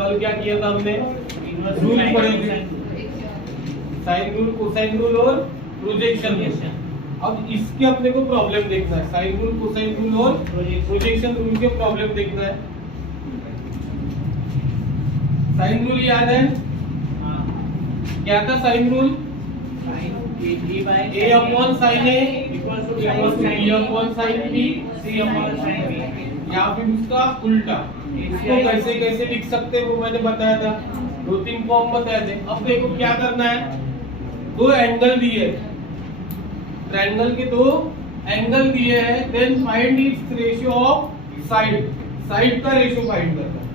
कल क्या किया था हमने, रूल पढ़े थे, साइन रूल, कोसाइन रूल और प्रोजेक्शन रूल। अब इसके अपने को प्रॉब्लम देखना है, साइन रूल, कोसाइन रूल और प्रोजेक्शन रूल के प्रॉब्लम देखना है। साइन रूल याद है क्या था? Sine rule a upon sine a equals to b upon sine b c upon sine b, या फिर उसका उल्टा। इसको कैसे कैसे लिख सकते हैं वो मैंने बताया था, 2-3 फॉर्म बताए थे। अब देखो क्या करना है, दो एंगल दिए, ट्रायंगल के दो एंगल दिए हैं, then find its ratio of side, side का रेशियो फाइंड करना है।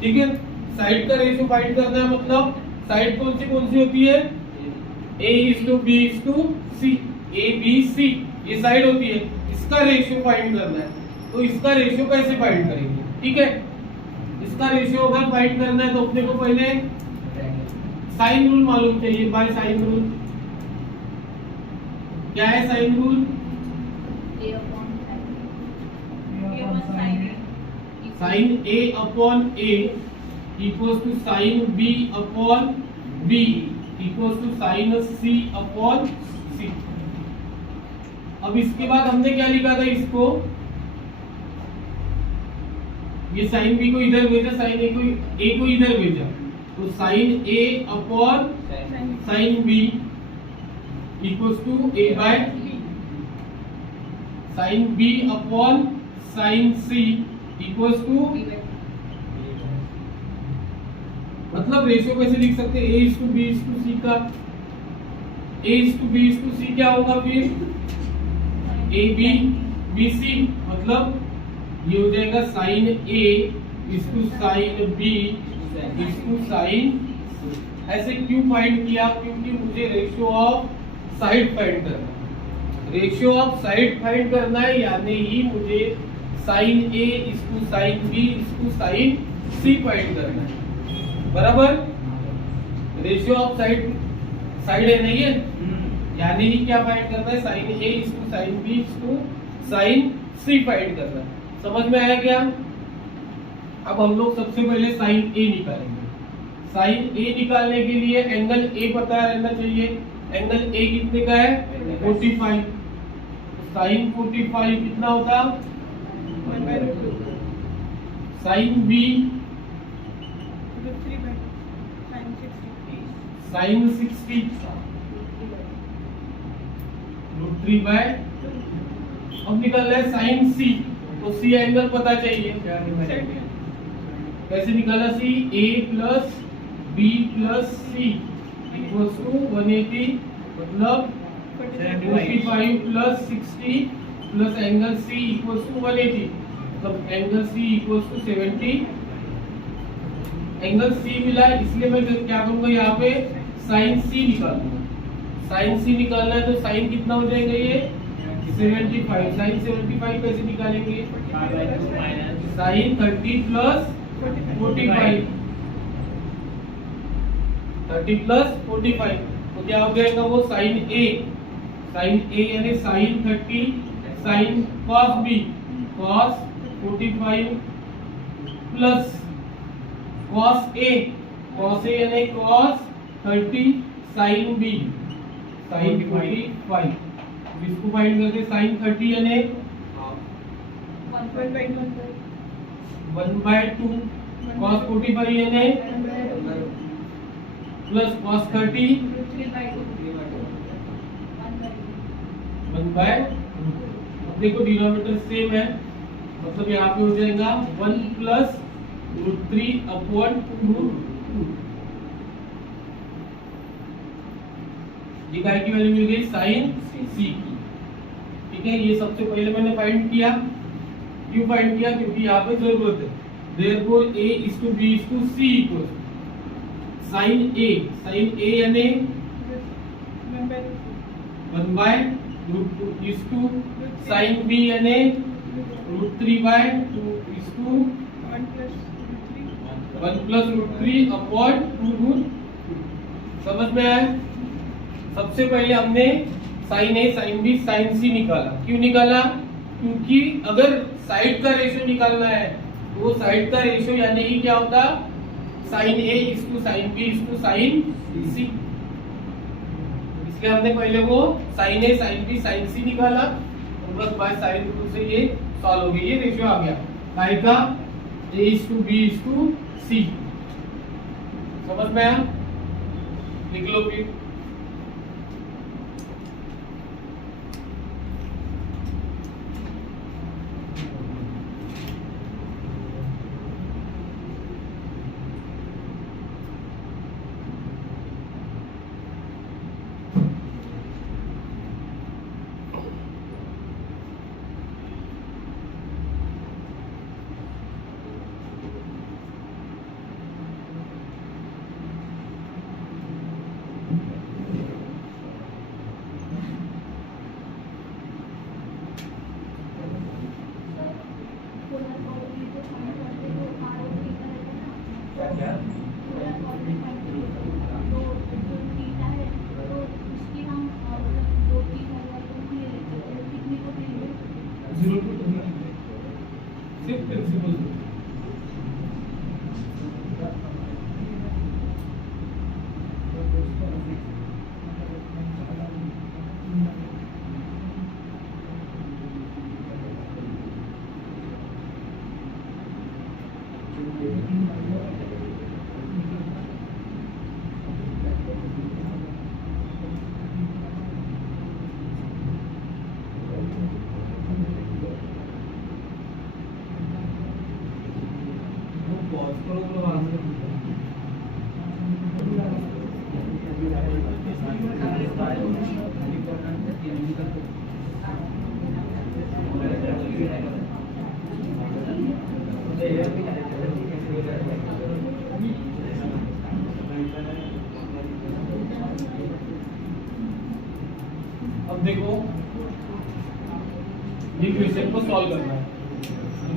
ठीक है, साइड का रेशियो फाइंड करना है, मतलब साइड कौन सी होती है, A:B:C, ABC ये साइड होती है, इसका रेशियो फाइंड करना है। तो इसका रेशियो कैसे फाइंड करेंगे? ठीक है, इसका रेशियो अगर फाइंड करना है तो अपने को पहले साइन रूल मालूम चाहिए। बाय साइन रूल क्या है? Sine rule sine A upon A equals to sine B upon B equals to sine C upon C। अब इसके बाद हमने क्या लिखा था, इसको ये साइन B को इधर भेजा, साइन A को इधर भेजा, तो sine A upon sine B equals to A by sine B upon sine C equals to, मतलब रेशियो कैसे लिख सकते हैं, A:B:C का, A:B:C क्या होगा फिर, AB:BC, मतलब ये हो जाएगा साइन A इसको साइन B इसको साइन। ऐसे क्यों फाइंड किया? क्योंकि मुझे रेशियो ऑफ साइड फाइंड करना है, रेशियो ऑफ साइड फाइंड करना है, यानी ही मुझे साइन A इसको साइन B इसको साइन C फाइंड करना है। बराबर, रेशियो ऑफ साइड है नहीं है, यानी ही क्या फाइंड करना है, साइन A इसको साइन B इसको साइन C फाइंड करना है। समझ में आया क्या? अब हम लोग सबसे पहले साइन A निकालेंगे। साइन A निकालने के लिए एंगल A पता रहना चाहिए। एंगल A कितने का है? 45। साइन 45 कितना होता? साइन B साइन 60 √3 बाय, अब निकालना है साइन C, तो C एंगल पता चाहिए, कैसे निकाला C? A plus B plus C equals to 180, मतलब 45 plus 60 plus angle C equals to 180, मतलब angle C equals to 70। Angle C मिला है, इसलिए मैं क्या करूंगा, यहाँ पे साइन C निकालूंगा। साइन C निकालना है तो साइन कितना हो जाएगा, ये 75। साइन 75 कैसे निकालेंगे? साइन 30 प्लस 45, 30 प्लस 45, तो क्या हो जाएगा वो साइन A यानी sine 30 sine cos B cos 45 plus cos A यानी cos 30 साइन B साइन 45, इसको फाइंड करते साइन 30 यानी 1/2 cos 45 यानी प्लस cos 30 1/2। देखो डिनोमिनेटर सेम है, मतलब यहाँ पे हो जाएगा 1 प्लस √3 अपॉन 2। ये काय की वैल्यू मिल गई साइन C की। ठीक है, ये सबसे पहले मैंने फाइंड किया। क्यों फाइंड किया? क्योंकि यहाँ पे जरूरत है। Therefore A:B:C equals sign A यानी 1/√2 इसको साइन B यानी √3/2 इसको 1 प्लस √3 अपॉन 2 समझ में आया? सबसे पहले हमने sine A sine B sine C निकाला। क्यों निकाला? क्योंकि अगर साइड का रेशियो निकालना है तो वो साइड का रेशियो यानी कि क्या होता, sine A is to sine B is to sine C. इसलिए हमने पहले वो sine A sine B sine C निकाला और प्लस बाय साइन रूट से ये सॉल्व हो गया, ये रेशियो आ गया काय का, A is to B is to C. समझ में आया? लिख लो फिर। सिर्फ प्रिंसिपल अब देखो ये क्वेश्चन को सॉल्व करना है।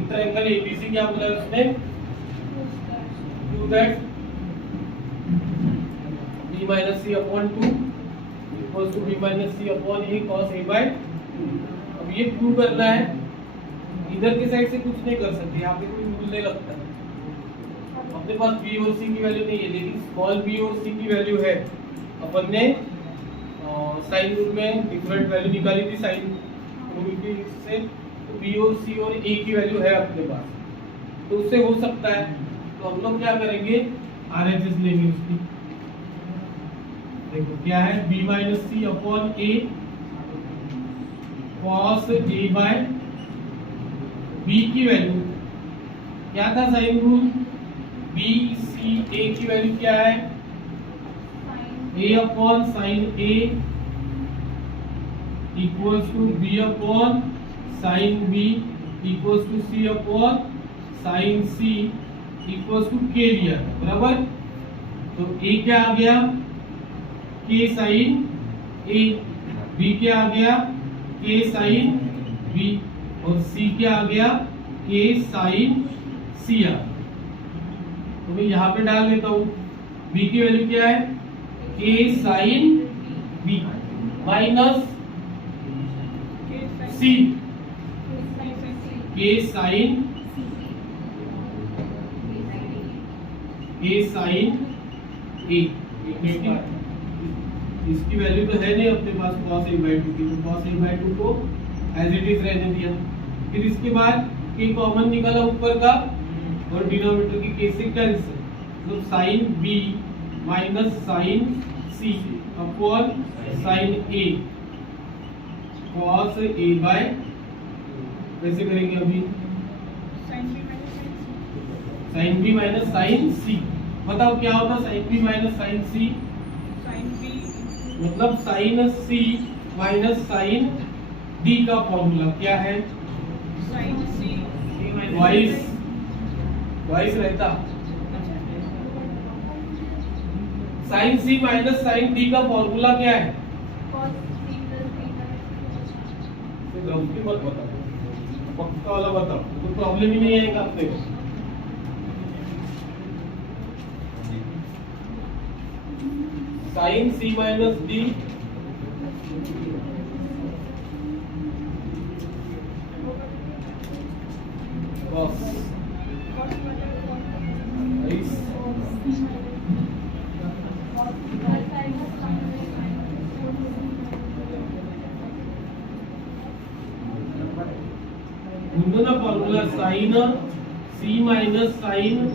ट्रायंगल एबीसी क्या बोला है उसने, to that b minus c upon 2 equals to b minus c upon a cos a by 2। अब ये प्रूव करना है, इधर के साइड से कुछ नहीं कर सकते, यहाँ पे कोई रूल नहीं लगता है। अपने पास b और c की वैल्यू नहीं है, लेकिन स्मॉल b और c की वैल्यू है। अपन ने साइन रूल में डिफरेंट वैल्यू निकाली थी साइन रूल की से, तो b और c और a की वैल्यू है अपने पास, तो उससे हो सकता है। तो हम लोग क्या करेंगे, RHS लेंगे उसकी। देखो क्या है, b minus C upon a cos a by b की वैल्यू क्या था sine rule, b c a की वैल्यू क्या है, a upon sine a equals to b upon sine b equals to c upon sine c equals to k लिया, बराबर। तो a क्या आ गया, k साइन a, b क्या आ गया, k साइन b, और c क्या आ गया, k साइन c आ। तो मैं यहाँ पे डाल देता हूँ, b की वैल्यू क्या है, k sine b minus c, k sine a। इसकी वैल्यू तो है नहीं अपने पास cos a by 2 की, तो cos a by 2 को एज इट इज रहने दिया। फिर इसके बाद k कॉमन निकाला ऊपर का और डिनोमिनेटर की k से कैंसिल, तो sin b minus sin c upon sin a cos a by, कैसे करेंगे अभी, sin b minus sin c। बताओ क्या होता sin b minus sin c, मतलब sine c minus sine d का फॉर्मूला क्या है, वाइस रहता, sine c minus sine d का फॉर्मूला क्या है, मत बताओ, पक्का वाला बताओ, कोई प्रॉब्लम ही नहीं आएगा अपने को। Sine c minus d cos ना formula sine C minus sine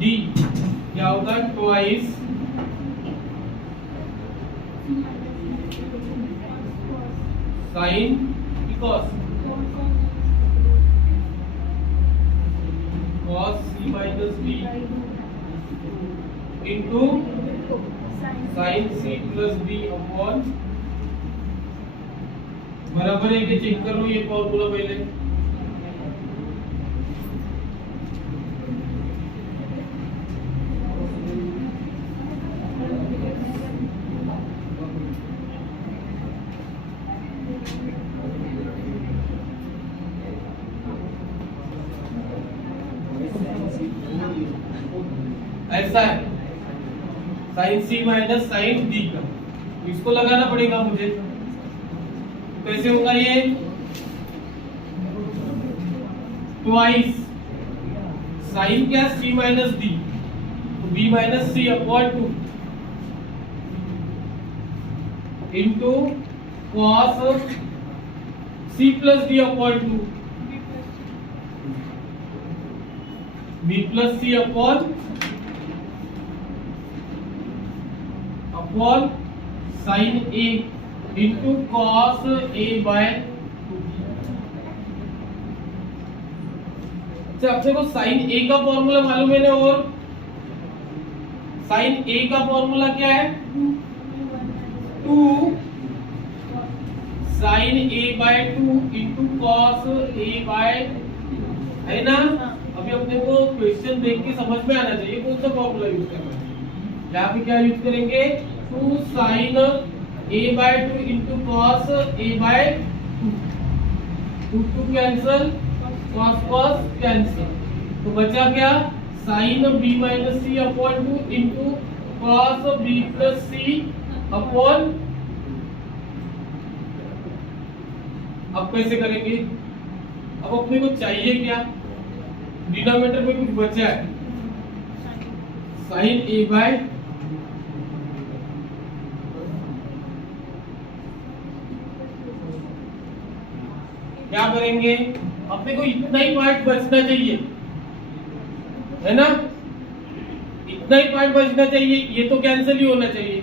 D क्या होगा twice sine cos C minus D into sine C plus D upon बराबर है कि चेक कर लो ये फॉर्मूला पहले। ऐसा है sign C minus sine D का, इसको लगाना पड़ेगा मुझे। कैसे होगा ये ट्वाइस साइन क्या सी माइनस डी तो B minus C upon 2 into cos C plus D upon 2 B plus C upon sine A into cos A by 2। आपको साइन ए का फॉर्मूला मालूम है ना, और साइन ए का फॉर्मूला क्या है 2 sine A by 2 into cos A bye, है ना। अभी अपने को क्वेश्चन देख के समझ में आना चाहिए कौन सा फॉर्मूला यूज करना है। यहाँ पे क्या यूज करेंगे 2 sine a by 2 into cos a by 2 2 cancel cos cos cancel, तो बचा क्या sine b minus C upon 2 into cos b plus C upon. अब कैसे करेंगे, अब अपने को चाहिए क्या, डिनोमिनेटर में कुछ बचा है साइन a बाय क्या करेंगे, अपने को इतना ही पार्ट बचना चाहिए, है ना, इतना ही पार्ट बचना चाहिए, ये तो कैंसिल ही होना चाहिए।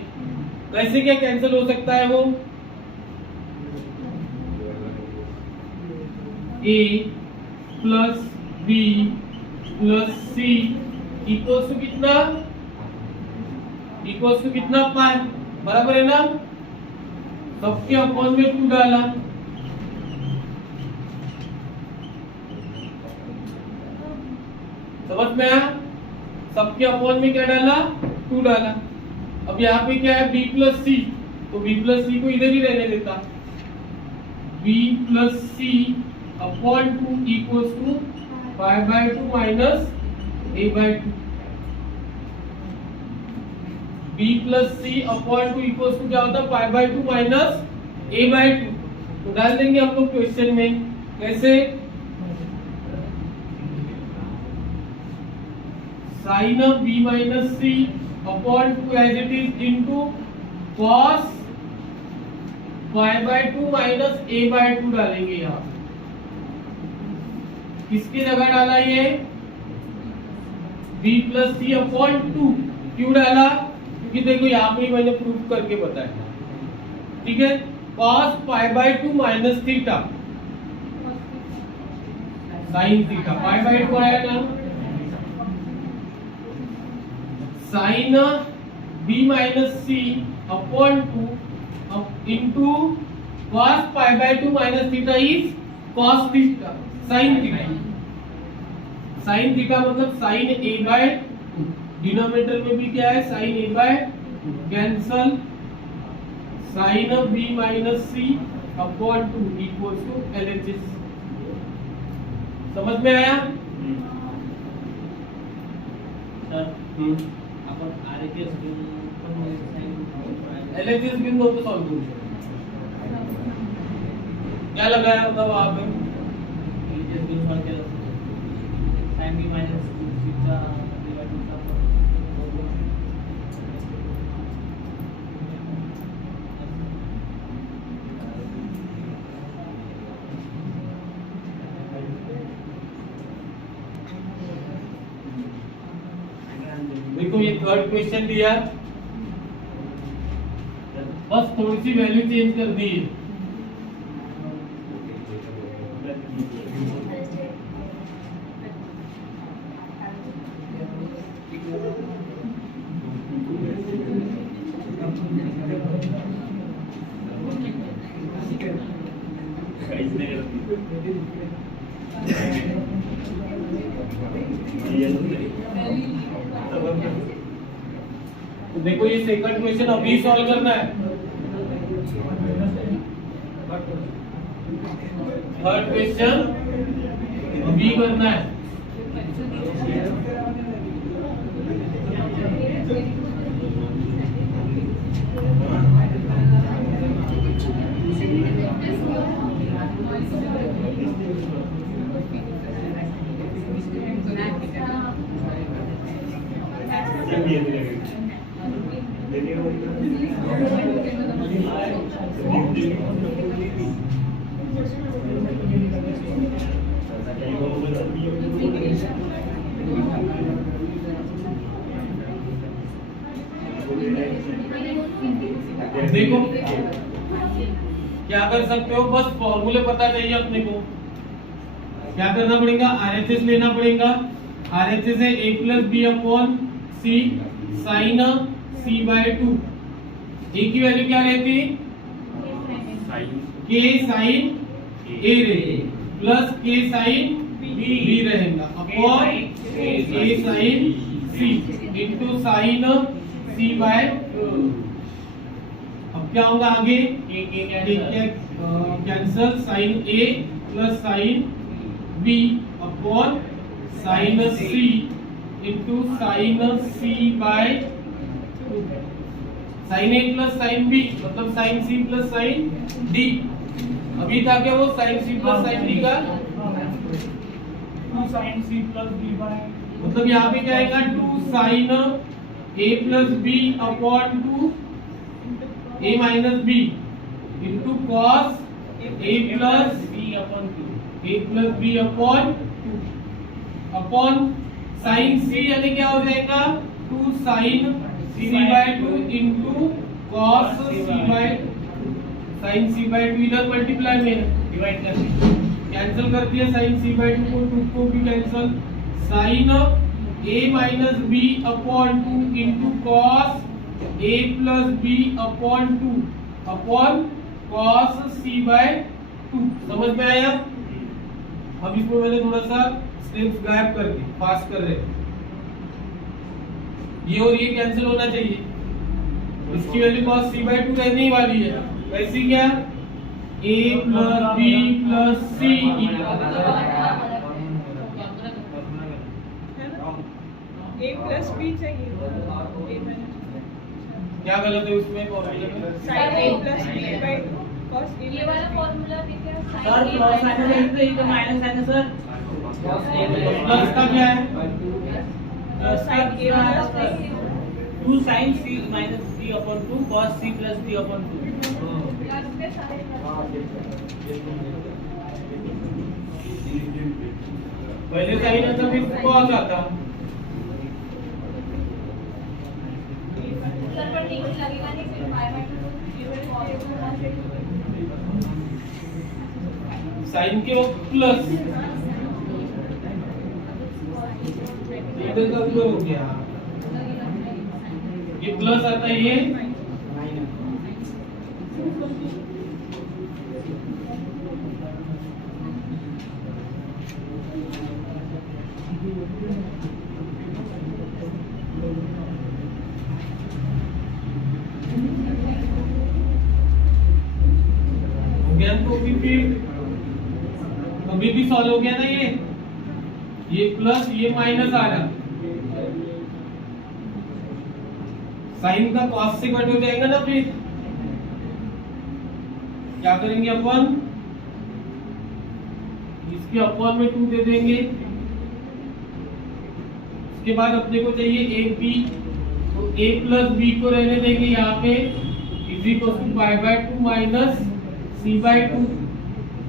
कैसे क्या कैंसिल हो सकता है वो, a plus B plus C equals to कितना, इक्वल्स टू कितना पाई, बराबर है ना। सबके अपॉन में 2 डाला, समझ में आया, सबके अपॉन में क्या डाला 2 डाला। अब यहाँ पे क्या है b प्लस सी, तो b प्लस सी को इधर ही रहने देता, b plus C upon 2 equals to pi by 2 minus a by 2, b plus C upon 2 equals to क्या होता है pi by 2 minus a by 2। तो डाल देंगे हम लोग क्वेश्चन में, कैसे sine b minus C upon 2 as it is into cos pi by 2 minus a by 2 डालेंगे। यहाँ किसकी जगह डाला ये b प्लस सी अपॉन 2, क्यों डाला, क्योंकि देखो यहाँ पे मैंने प्रूफ करके बताया, ठीक है। Cos pi by 2 minus theta sine theta, pi by 2 आया ना, sine b minus C upon 2 into cos pi by 2 minus theta is cos theta sine theta, sine theta मतलब साइन a बाय 2, डिनोमिनेटर में भी क्या है sine a by 2 cancel, sine b minus C upon 2 equals to LHS। समझ में आया sir, आपण RHS LHS बिंदु तो सॉल्व करू क्या लगाया होगा वहां पे LHS बिंदु सॉल्व किया sin b माइनस देखो ये थर्ड क्वेश्चन दिया, बस थोड़ी सी वैल्यू चेंज कर दी है। तो देखो ये सेकंड क्वेश्चन अभी सॉल्व करना है। थर्ड क्वेश्चन अभी करना है। देखो क्या कर सकते हो, बस फॉर्मूले पता चाहिए अपने को। क्या करना पड़ेगा, आरएचएस लेना पड़ेगा। आरएचएस है a plus B upon C sine C by 2। A की वैल्यू क्या रहती, के साइन ए रहेगी प्लस के साइन बी रहेगा upon A sine C into sine C by. अब क्या होगा आगे, cancel sine A plus sine B upon sine C into sine C by 2। Sine A plus sine B मतलब sine C plus sine D. अभी था क्या वो sine C plus sine D का 2 sin c plus b by मतलब यहाँ पे क्या आएगा 2 sine A plus B upon 2 a minus B into cos a plus b upon 2 a plus B upon 2 upon sine c यानी क्या हो जाएगा 2 sine c by 2 into cos c by sine c by 2 इधर multiply में divide कर cancel कर दिया sign c by 2 को 2 को भी cancel sine a minus B upon 2 into cos a plus B upon 2 upon cos c by 2। समझ में आया। अब इसमें मैंने थोड़ा सा स्टेप्स गायब कर दिए, फास्ट कर रहे हैं। ये और ये कैंसिल होना चाहिए। इसकी वैल्यू cos c बाय 2 रहने ही वाली है। वैसे क्या a plus b plus c a plus b चाहिए। क्या गलत है उसमें फॉर्मूले में? sin a plus b by cos a ये वाला फॉर्मूला देखिए सर प्लस साइन है तो ये माइनस साइन है सर। प्लस का क्या है? sin a plus 2 sin c minus b upon 2 cos c plus b upon 2 पहले साइन आता फिर कॉस आता। सर पर ठीक लगेगा नहीं फिर साइन के वक्त प्लस इधर का उधर हो गया, ये प्लस आता है ये तो अभी भी सॉल्व हो गया ना। ये प्लस ये माइनस आ रहा, साइन का कॉस से कट हो जाएगा ना। फिर क्या करेंगे अपन, इसके अपॉन में 2 दे देंगे। इसके बाद अपने को चाहिए ए बी, तो a प्लस बी को रहने देंगे यहाँ पे is equal to pi by 2 minus C by 2।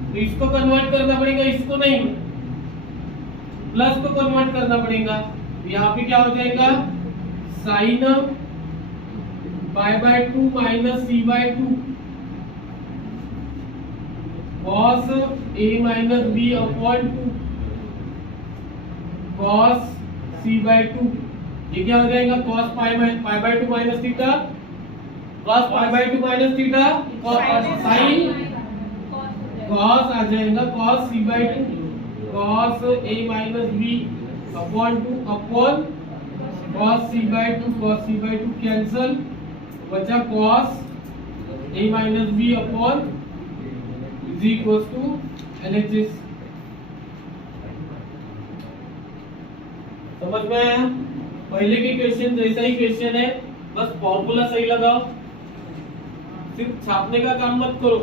तो इसको कन्वर्ट करना पड़ेगा, इसको नहीं, प्लस को कन्वर्ट करना पड़ेगा। तो यहाँ पे क्या हो जाएगा sine pi by 2 minus C by 2 cos A minus B upon 2 cos C by 2। ये क्या हो जाएगा? Cos pi by 2 minus theta, cos pi by 2 minus theta, sine cos आ जाएगा cos C by 2 cos A minus B upon 2 upon cos C by 2 cancel, बचा cos A minus B upon is equal to LHS। समझ में आया? पहले के question जैसा ही question है, बस फॉर्मूला सही लगाओ, सिर्फ छापने का काम मत करो,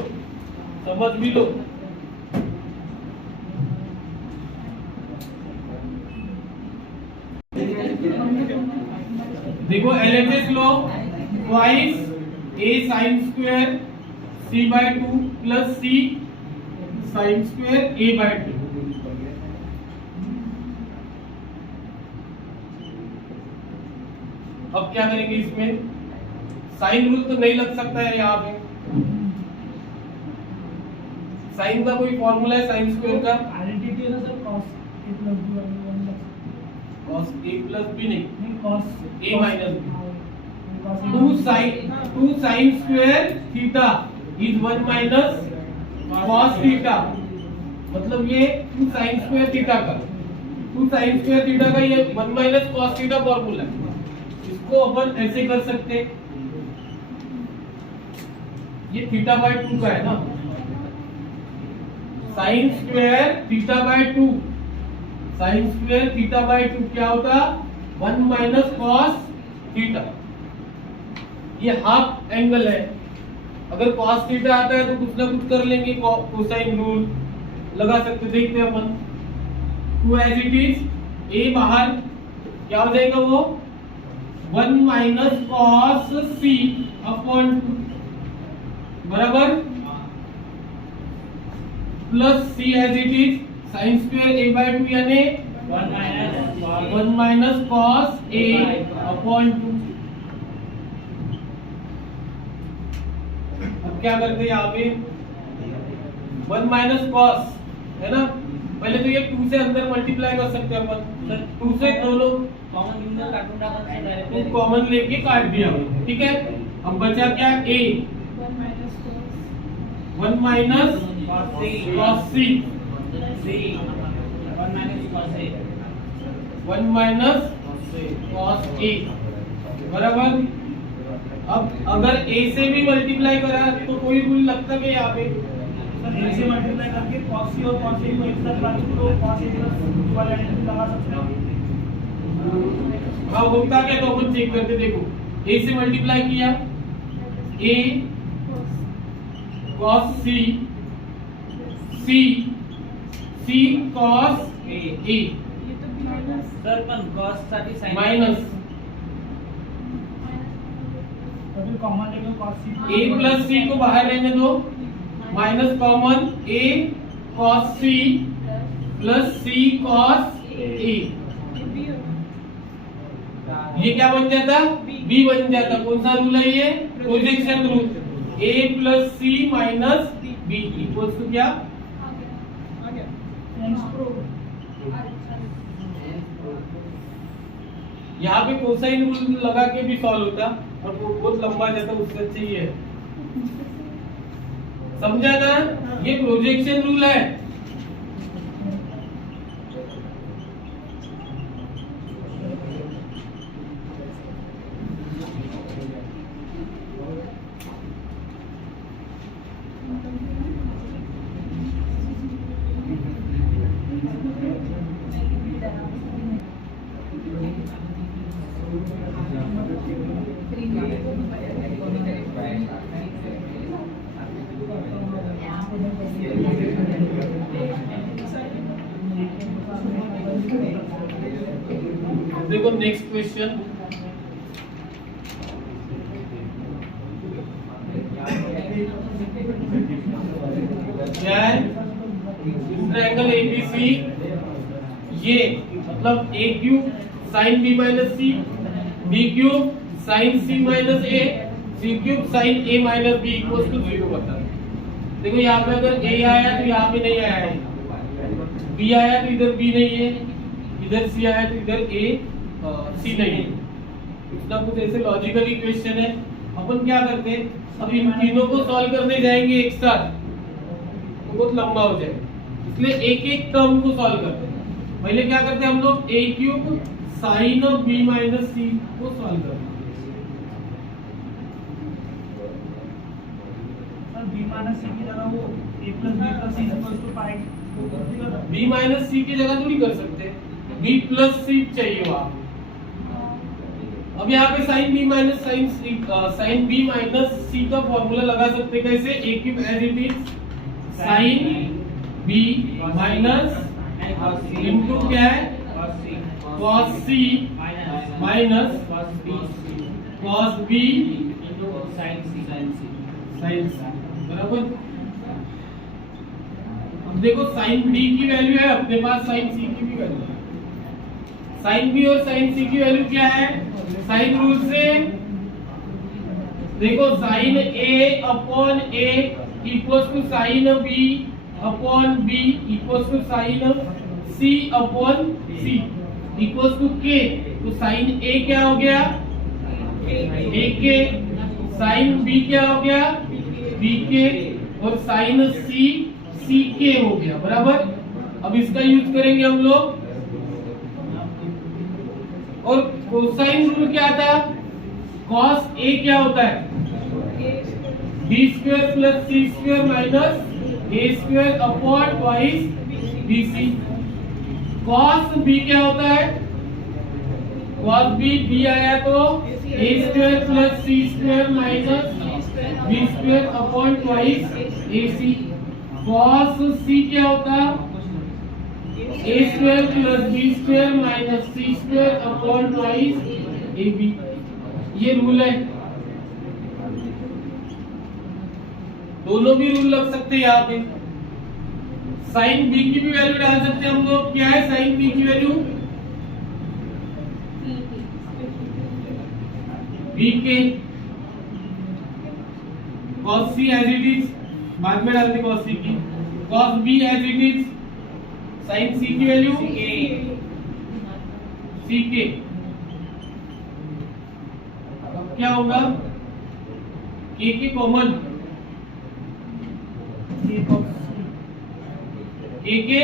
समझ भी लो। देखो LHS low, twice a sin square c by 2 plus c sin square a by 2। अब क्या करेंगे इसमें? साइन रूल तो नहीं लग सकता है यहाँ पे। साइन का कोई फॉर्मूला है साइन स्क्वायर का? आइडेंटिटी है ना sir, cos a plus b cos a plus b नहीं, cos a minus b। 2 sin square theta is 1 minus cos theta, मतलब ये 2 sin स्क्वायर थीटा का 2 sin स्क्वायर थीटा का ये 1 माइनस cos थीटा फॉर्मूला है। इसको अपन ऐसे कर सकते, ये थीटा बाय 2 का है ना, sine square theta by 2, sine square theta by 2 क्या होता? 1 माइनस कॉस थीटा। ये हाफ एंगल है, अगर कॉस थीटा आता है तो कुछ ना कुछ कर लेंगे, कोसाइन रूल लगा सकते। देखते हैं अपन, 2 एज इट इज, ए बाहर क्या हो जाएगा? वो 1 माइनस कॉस सी अपॉन 2 बराबर plus C as it is, sine square A by 2 यानी 1 माइनस कॉस ए अपॉन 2। अब क्या करते हैं यहाँ पे? 1 माइनस कॉस है ना, पहले तो ये 2 से अंदर मल्टीप्लाई कर सकते हैं अपन, 2 से दोनों कॉमन लेके काट दिया, ठीक है। अब बचा क्या? a 1 minus cos C 1 minus cos A बराबर। अब अगर a से भी मल्टीप्लाई करा तो कोई रूल लगता है यहाँ पे? a से मल्टीप्लाई करके cos c और cos a को एक साथ लगा दो, cos a प्लस b वाला आइडेंटिटी लगा सकते हो। हाँ होता क्या, तो अपन चेक करते। देखो a से मल्टीप्लाई किया, a cos c c cos a sir पण cos साठी sin माइनस तो फिर कॉमन लेके cos c a प्लस c को बाहर रहने दो, minus common a cos c plus c cos a, ये क्या बन जाता? b बन जाता। कौन सा रूल है ये? Projection rule. a प्लस c माइनस b इक्वल्स टू क्या? यहाँ पे कोसाइन रूल लगा के भी सॉल्व होता, और वो बहुत लंबा जाता, उससे अच्छा ही है। समझा ना? ये प्रोजेक्शन रूल है। देखो नेक्स्ट क्वेश्चन, क्या है? ट्रायंगल ABC, ये मतलब a cube sine b minus C B cube sine C minus A, C cube sine A minus B equal to 0 बता। देखो यहाँ पे अगर ए आया तो यहाँ पे नहीं आया है, बी आया तो इधर बी नहीं है, इधर सी आया तो इधर ए सी नहीं है। इतना कुछ ऐसे लॉजिकल इक्वेशन है। अपन क्या करते हैं, अब इन तीनों को सॉल्व करने जाएंगे एक साथ तो बहुत लंबा हो जाएगा, इसलिए एक एक टर्म को सॉल्व करते हैं। पहले क्या करते हैं हम लोग, A cube sine of B minus C को सॉल्व करते हैं। सर बी माइनस सी की जगह वो A plus B plus C equal to pi B minus C की जगह थोड़ी कर सकते, बी प्लस सी चाहिए वहां। अब यहाँ पे sine B minus sine B minus C का फॉर्मूला लगा सकते कैसे, A cube as it is sine B minus into क्या है cos c माइनस cos b sin c बराबर। अब देखो sin b की वैल्यू है अपने पास, sin c की भी वैल्यू है। sin b और sin c की वैल्यू क्या है, साइन रूल से देखो sin a upon a equals to sin b upon b equals to sin c upon c equals to k। तो sin a क्या हो गया, a k, sin b क्या हो गया, b k, और sin c k हो गया बराबर। अब इसका यूज करेंगे हम लोग, और कोसाइन रूल क्या था, cos a क्या होता है, b square plus c square minus a square upon twice bc। cos b क्या होता है, cos b आया तो a square plus c square minus b square upon twice ac। cos c क्या होता है, a square plus b square minus c square upon twice ab। ये rule है, दोनों भी रूल लग सकते हैं यहाँ पे। साइन b की भी वैल्यू डाल सकते हैं हम लोग, क्या है साइन b की वैल्यू, b के cos c as it is, बाद में डालते cos c की, cos b as it is, sine c की वैल्यू c के। अब क्या होगा, k के कॉमन, k के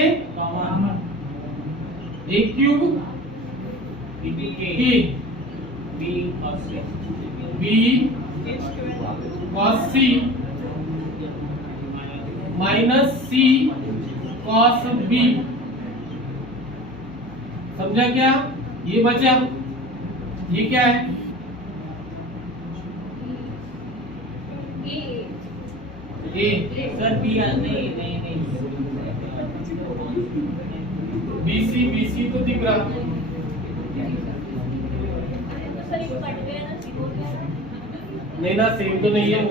a cube k b cos c minus c cos b। समझा क्या, ये बचा, ये क्या है, a सर बी नहीं BC तो दिख रहा, सर ये कट गया ना, सीखो क्या नहीं ना, सेम तो नहीं है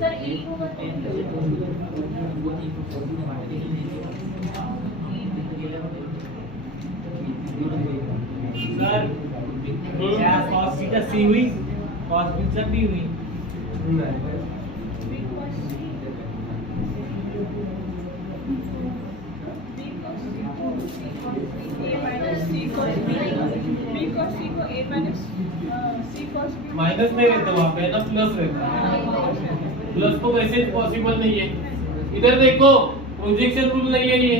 सर ए को सर क्या cos थीटा c हुई, cos थीटा b हुई। माइनस नहीं रहता वहां पे ना, प्लस रहता है। प्लस तो वैसे पॉसिबल नहीं है। इधर देखो प्रोजेक्शन रूल नहीं है ये,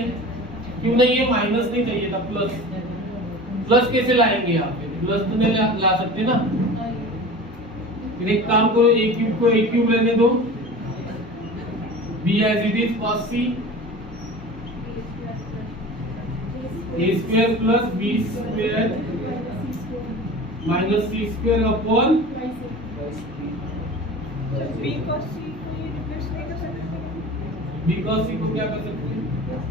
क्यों नहीं है, माइनस नहीं चाहिए था, प्लस। प्लस कैसे लाएंगे यहाँ पे, प्लस तो नहीं ला सकते ना। फिर एक काम करो, ए क्यूब को ए क्यूब रहने दो, B as it is cos c, A square plus B square minus C square upon B cos c को ये रिप्लेस नहीं कर सकते, बी cos c को क्या कर सकते हैं,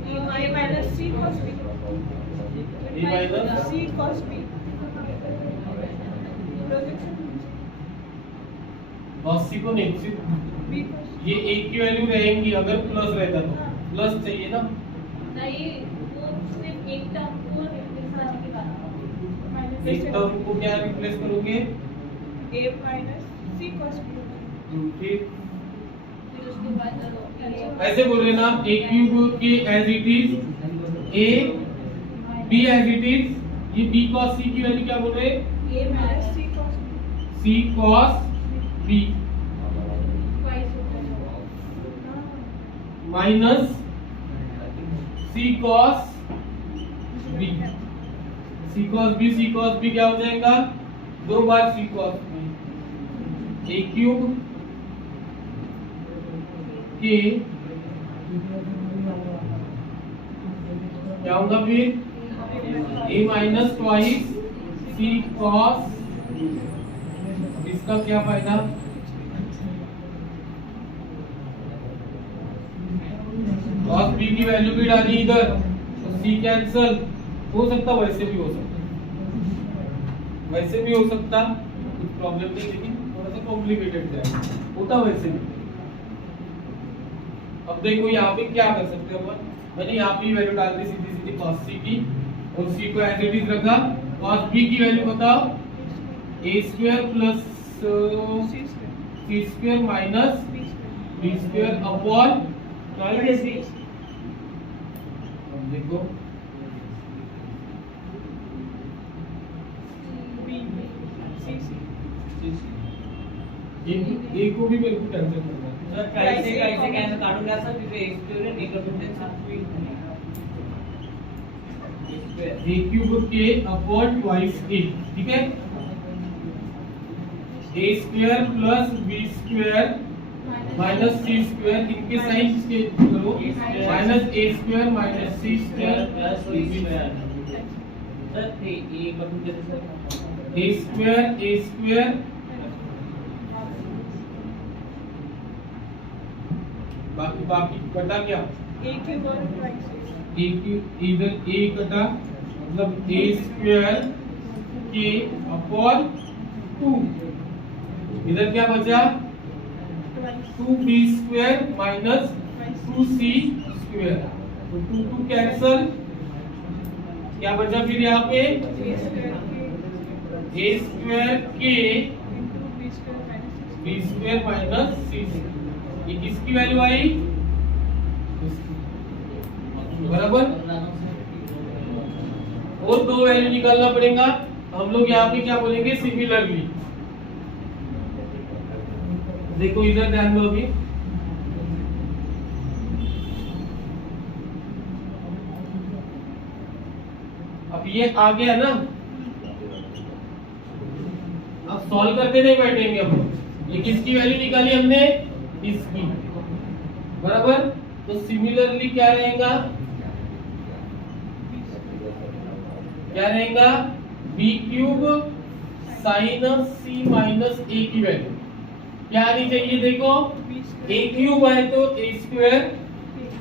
a minus c cos b, a minus c cos b, projection cos c को नहीं, सिर्फ b cos ये a की वैल्यू रहेंगी अगर प्लस रहता तो, प्लस चाहिए ना। नहीं, वो सिर्फ एक टर्म को बनाने के बाद इस टर्म को क्या रिप्लेस करोगे? A minus C cos B. ठीक, फिर उसके बाद ऐसे बोल रहे ना आप a क्यूब के as it is a b as it is, ये b cos c की वैल्यू क्या बोल रहे हैं? A minus C cos B. c cos b twice होता है minus c cos b, c cos b क्या हो जाएगा? 2 बार c cos b, a cube के क्या होगा फिर? a minus twice c cos, इसका क्या फायदा? cos b की वैल्यू भी डाली इधर तो c कैंसल हो सकता, वैसे भी हो सकता, वैसे भी हो सकता, कुछ प्रॉब्लम नहीं, लेकिन थोड़ा सा कॉम्प्लिकेटेड जाएगा, होता वैसे भी। अब देखो यहाँ पे क्या कर सकते हो अपन, मैंने यहाँ पे वैल्यू डाल दी सीधी सीधी cos c की और c को एज इट इज रखा। cos b की वैल्यू बताओ, a square plus C square. c square minus B square. b square upon देखो B. C C. एक को भी मेरे को कैंसिल करना है। सर कैसे कैसे कैसे काटूंगा सर, क्योंकि स्क्वायर रिप्रेजेंटेशन भी a क्यूब के अपॉन ट्वाइस a, ठीक है? a square plus b square minus c square, इनके साइन चेंज करो, minus a square minus c square plus b square. Sir ये कटूं कैसे सर? a स्क्वायर बाकी बाकी कटा क्या? A cube और twice A. a क्यूब इधर a कटा, मतलब a स्क्वायर के अपॉन 2, इधर क्या बचा? Twice. 2b square minus 2c square, तो 2 2 कैंसल, क्या बचा फिर यहाँ पे? A square K. a square के Into B square minus C b square minus c square, ये किसकी वैल्यू आई? बराबर। और दो वैल्यू निकालना पड़ेगा, हम लोग यहाँ पे क्या बोलेंगे? सिमिलरली। देखो इधर ध्यान दो अभी, अब ये आ गया ना, अब सॉल्व करते नहीं बैठेंगे हम लोग, ये किसकी वैल्यू निकाली हमने? इसकी, बराबर। तो सिमिलरली क्या रहेगा? क्या रहेगा? b cube sign c minus a की वैल्यू क्या आनी चाहिए? देखो B square. a क्यूब है तो a square,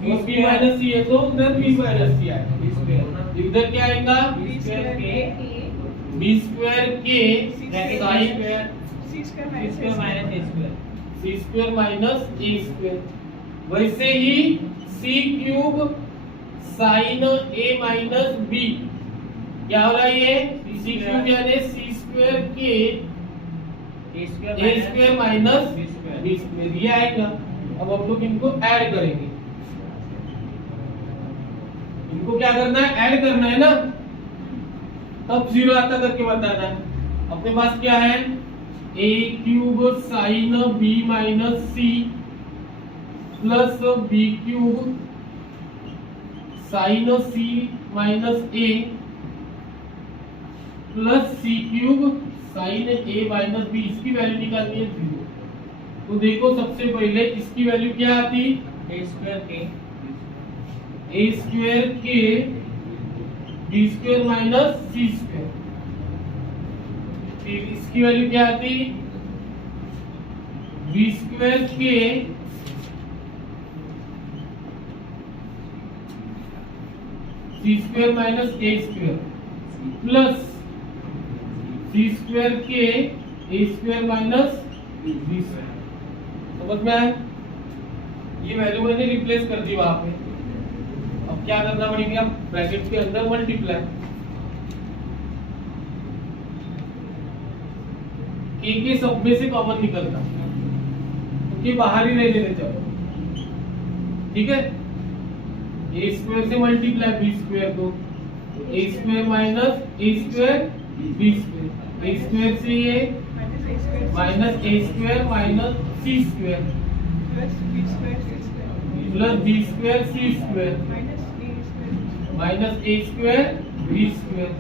b minus c है तो उधर b माइनस c आएगा, इधर क्या आएगा? B square K. b square के bracket sine C square b minus square A minus a square. c square minus a square, वैसे ही c cube sine a minus b क्या हो रहा है? ये c क्यूब यानी c स्क्वायर के a square minus b square. b square, ये आएगा। अब हम लोग इनको ऐड करेंगे, इनको क्या करना है? ऐड करना है ना, तब जीरो आता करके बताना है। अपने पास क्या है? a cube sine b minus c plus b cube sign c minus a प्लस c cube sine a minus b, इसकी वैल्यू निकालनी है जीरो। तो देखो सबसे पहले इसकी वैल्यू क्या आती? a स्क्वायर के a स्क्वायर के b square minus c square, फिर इसकी वैल्यू क्या आती? b स्क्वायर के c square minus a square plus c square के a square minus b square. समझ में आया? ये वैल्यू मैंने रिप्लेस कर दी वहां पे। अब क्या करना पड़ेगा? ब्रैकेट के अंदर मल्टीप्लाई, के सब में से कॉमन निकलता, तो के बाहर ही रह देते चलो, ठीक है। ए स्क्वायर से मल्टीप्लाई बी स्क्वायर को, ए स्क्वायर माइनस ए स्क्वायर बी स्क्वायर, ए स्क्वायर से ये माइनस ए square minus C square plus B square सी स्क्वायर प्लस बी स्क्वायर सी स्क्वायर माइनस ए स्क्वायर माइनस ए स्क्वायर बी स्क्वायर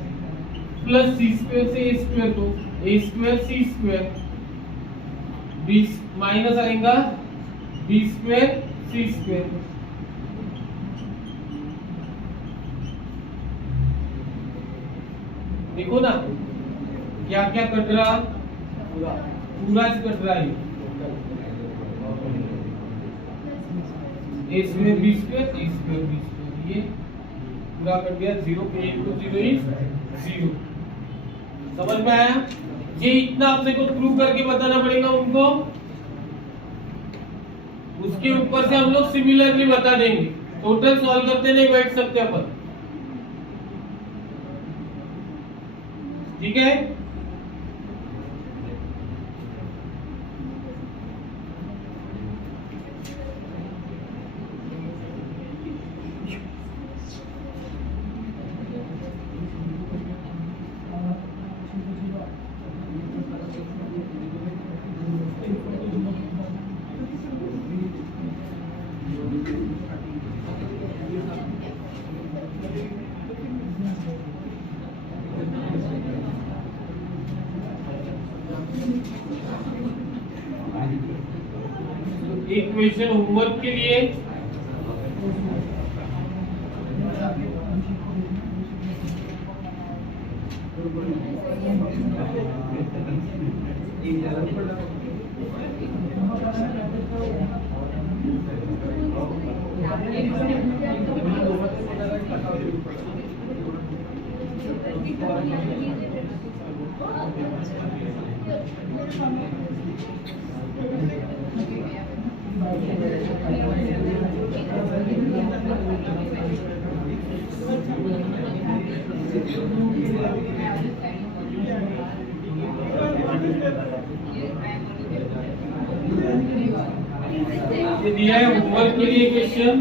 प्लस सी स्क्वायर से ए square को, ए square सी square, B minus आएगा B square सी square. देखो ना क्या क्या cut रहा, पूरा पूरा कट रहा है, ए स्क्वायर बी स्क्वायर ए स्क्वायर बी स्क्वायर, ये पूरा कट गया, 0 पे 0 इज 0। समझ में आया? ये इतना आपसे को प्रूव करके बताना पड़ेगा उनको, उसके ऊपर से हम लोग सिमिलरली बता देंगे। टोटल सॉल्व करते नहीं बैठ सकते अपन, ठीक है। एक क्वेश्चन होमवर्क के लिए, ये दिया है होमवर्क के लिए क्वेश्चन।